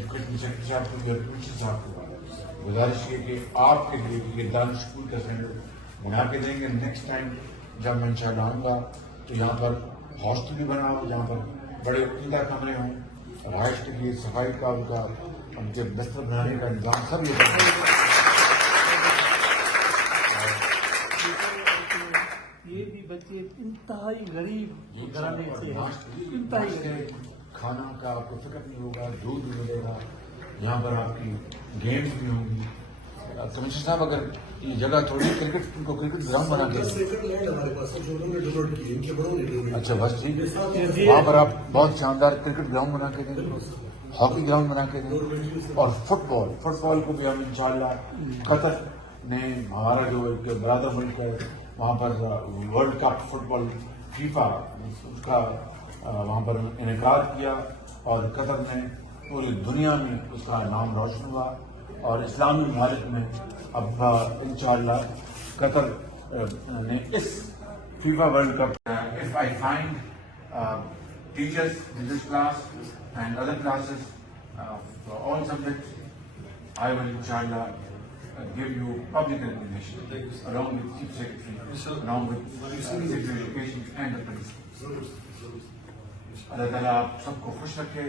Education secretary صاحب کو یا پرنسپل صاحب کو گزارش یہ کہ آپ کے لیے یہ دانش اسکول کا سینٹر بنا کے دیں گے. نیکسٹ ٹائم جب میں انشاءاللہ آؤں گا تو یہاں پر ہاسٹل بھی بنا ہو جہاں پر بڑے عمدہ کمرے ہوں, رہائش کے لیے صفائی کا ان کے بستر بنانے کا انتظام سب یہ یہ بھی بچے انتہائی غریب گھرانے سے انتہائی کھانا کا آپ کو فکر نہیں ہوگا, دودھ بھی ملے گا, یہاں پر آپ کی گیمز بھی ہوں گی. کمشنر صاحب اگر یہ جگہ تھوڑی کرکٹ ان کو کرکٹ گراؤنڈ بنا کے اچھا بس ٹھیک ہے, وہاں پر آپ بہت شاندار کرکٹ گراؤنڈ بنا کے دیں, ہاکی گراؤنڈ بنا کے دیں, اور فٹ بال کو بھی ہم انشاءاللہ قطر نے ہمارا جو ایک برادر ملک ہے وہاں پر ورلڈ کپ فٹ بال فیفا اس کا وہاں پر انعقاد کیا اور قطر نے پوری دنیا میں اس کا نام روشن ہوا, اور اسلامی ممالک میں اب انشاءاللہ قطر نے اس FIFA world cup. If I find teachers in this class and other classes for all subjects, I will inshallah give you public recognition along with Chief Secretary, along with Secretary of Education and the Principal. اللہ تعالیٰ آپ سب کو خوش رکھے.